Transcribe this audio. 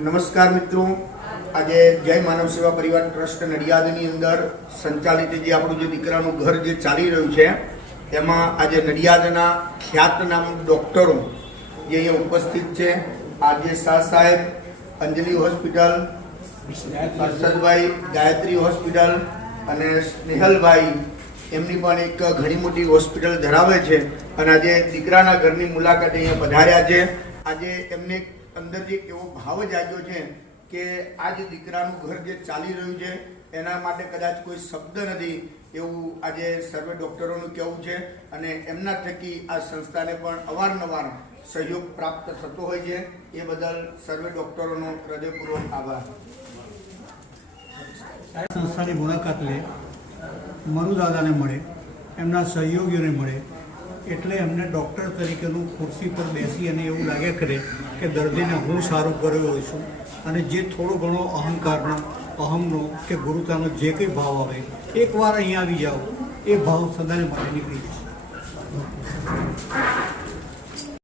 નમસ્કાર મિત્રો. આજે જય માનવ સેવા પરિવાર ટ્રસ્ટ નડિયાદની અંદર સંચાલિત જે આપણું જે દીકરાનું ઘર જે ચાલી રહ્યું છે, એમાં આજે નડિયાદના ખ્યાતનામ ડૉક્ટરો જે અહીંયા ઉપસ્થિત છે, આજે શાહ સાહેબ, અંજલિ હોસ્પિટલ, હર્ષદભાઈ ગાયત્રી હોસ્પિટલ અને સ્નેહલભાઈ, એમની પણ એક ઘણી મોટી હોસ્પિટલ ધરાવે છે અને આજે દીકરાના ઘરની મુલાકાતે અહીંયા પધાર્યા છે. આજે એમને અંદરથી એવો ભાવ જાગ્યો છે કે આ જે દીકરાનું ઘર જે ચાલી રહ્યું છે, એના માટે કદાચ કોઈ શબ્દ નથી એવું આજે સર્વે ડૉક્ટરોનું કહેવું છે અને એમના થકી આ સંસ્થાને પણ અવારનવાર સહયોગ પ્રાપ્ત થતો હોય છે. એ બદલ સર્વે ડૉક્ટરોનો હૃદયપૂર્વક આભાર. સંસ્થાની મુલાકાત લે મનુદાદાને મળે, એમના સહયોગીઓને મળે એટલે એમને ડૉક્ટર તરીકેનું ખુરશી પર બેસી અને એવું લાગે કરે કે દર્દીને હું સારું કર્યો હોઉં છું. અને જે થોડો ઘણો અહંકારનો અહમનો કે ગુરુતાનો જે કંઈ ભાવ આવે એકવાર અહીંયા આવી જાઓ, એ ભાવ સદાને માટે નીકળી જશે.